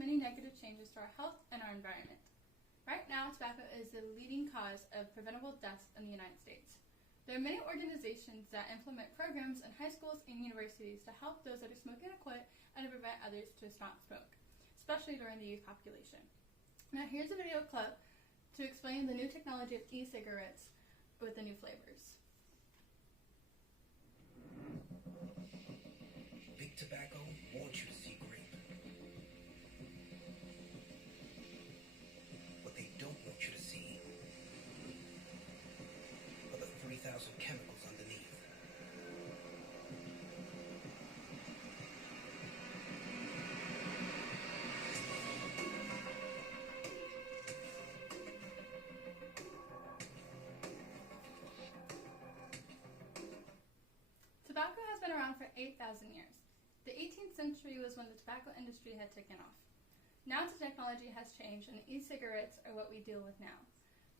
many negative changes to our health and our environment. Right now, tobacco is the leading cause of preventable deaths in the United States. There are many organizations that implement programs in high schools and universities to help those that are smoking to quit and to prevent others to not smoke, especially during the youth population. Now here's a video clip to explain the new technology of e-cigarettes with the new flavors. Big Tobacco wants you to see grape. What they don't want you to see are the 3,000 chemicals underneath. Tobacco has been around for 8,000 years. The 18th century was when the tobacco industry had taken off. Now the technology has changed and e-cigarettes are what we deal with now.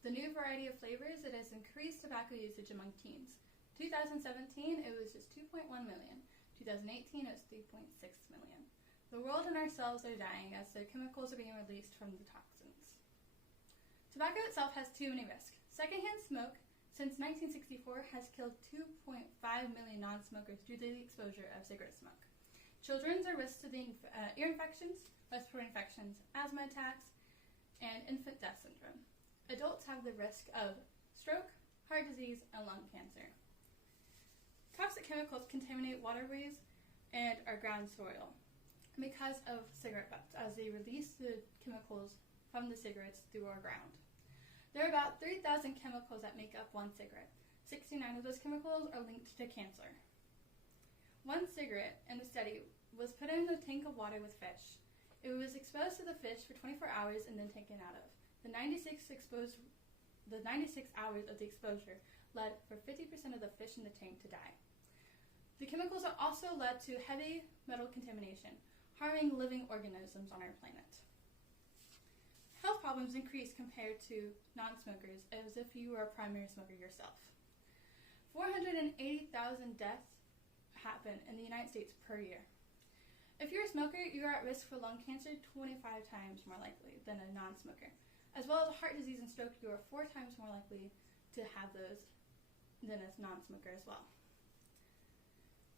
The new variety of flavors, it has increased tobacco usage among teens. 2017, it was just 2.1 million. 2018, it was 3.6 million. The world and ourselves are dying as the chemicals are being released from the toxins. Tobacco itself has too many risks. Secondhand smoke, since 1964, has killed 2.5 million non-smokers due to the exposure of cigarette smoke. Children are risks to the ear infections, respiratory infections, asthma attacks, and infant death syndrome. Adults have the risk of stroke, heart disease, and lung cancer. Toxic chemicals contaminate waterways and our ground soil because of cigarette butts, as they release the chemicals from the cigarettes through our ground. There are about 3,000 chemicals that make up one cigarette. 69 of those chemicals are linked to cancer. One cigarette in the study was put in a tank of water with fish. It was exposed to the fish for 24 hours and then taken out of. The 96 hours of the exposure led for 50% of the fish in the tank to die. The chemicals have also led to heavy metal contamination, harming living organisms on our planet. Health problems increase compared to non-smokers, as if you were a primary smoker yourself. 480,000 deaths happen in the United States per year. If you're a smoker, you are at risk for lung cancer 25 times more likely than a non-smoker. As well as heart disease and stroke, you are 4 times more likely to have those than a non-smoker as well.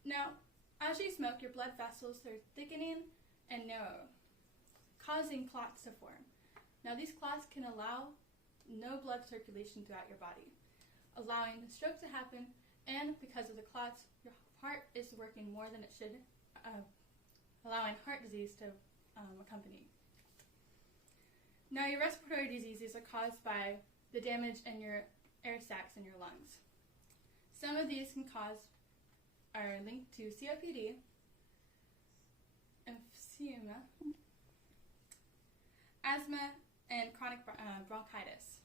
Now, as you smoke, your blood vessels are thickening and narrow, causing clots to form. Now, these clots can allow no blood circulation throughout your body, allowing stroke to happen, and because of the clots, your heart is working more than it should, allowing heart disease to accompany. Now, your respiratory diseases are caused by the damage in your air sacs in your lungs. Some of these are linked to COPD, emphysema, asthma, and chronic bronchitis.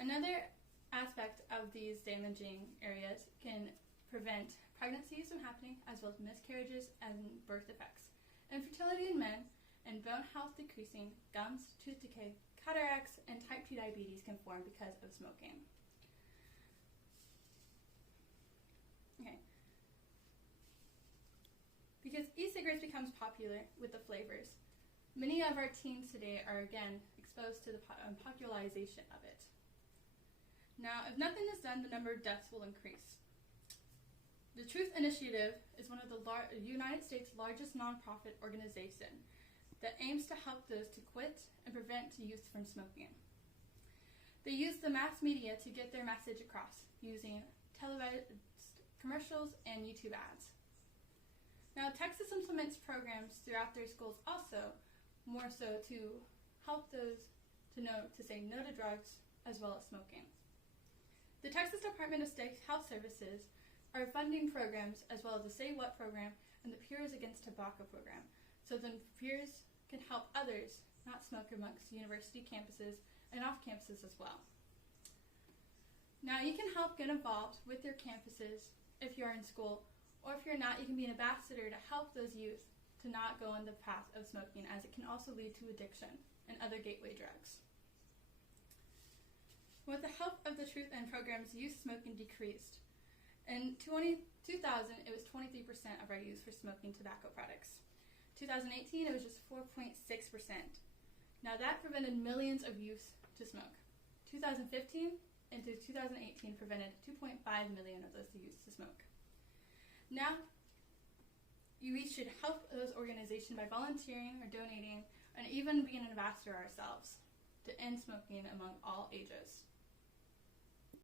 Another aspect of these damaging areas can prevent pregnancies from happening, as well as miscarriages and birth defects, infertility in men, and bone health decreasing, gums, tooth decay, cataracts, and type 2 diabetes can form because of smoking. Okay. Because e-cigarettes becomes popular with the flavors, many of our teens today are again exposed to the popularization of it. Now, if nothing is done, the number of deaths will increase. The Truth Initiative is one of the United States' largest nonprofit organization that aims to help those to quit and prevent youth from smoking. They use the mass media to get their message across using televised commercials and YouTube ads. Now, Texas implements programs throughout their schools also, more so to help those to say no to drugs as well as smoking. The Texas Department of State Health Services are funding programs as well as the Say What program and the Peers Against Tobacco program, so the peers can help others not smoke amongst university campuses and off campuses as well. Now, you can help get involved with your campuses if you're in school, or if you're not, you can be an ambassador to help those youth to not go on the path of smoking, as it can also lead to addiction and other gateway drugs. With the help of the Truth and programs, youth smoking decreased. In 2000, it was 23% of our youth for smoking tobacco products. 2018, it was just 4.6%. Now that prevented millions of youth to smoke. 2015 into 2018 prevented 2.5 million of those youth to smoke. Now, we should help those organizations by volunteering or donating and even being an ambassador ourselves to end smoking among all ages.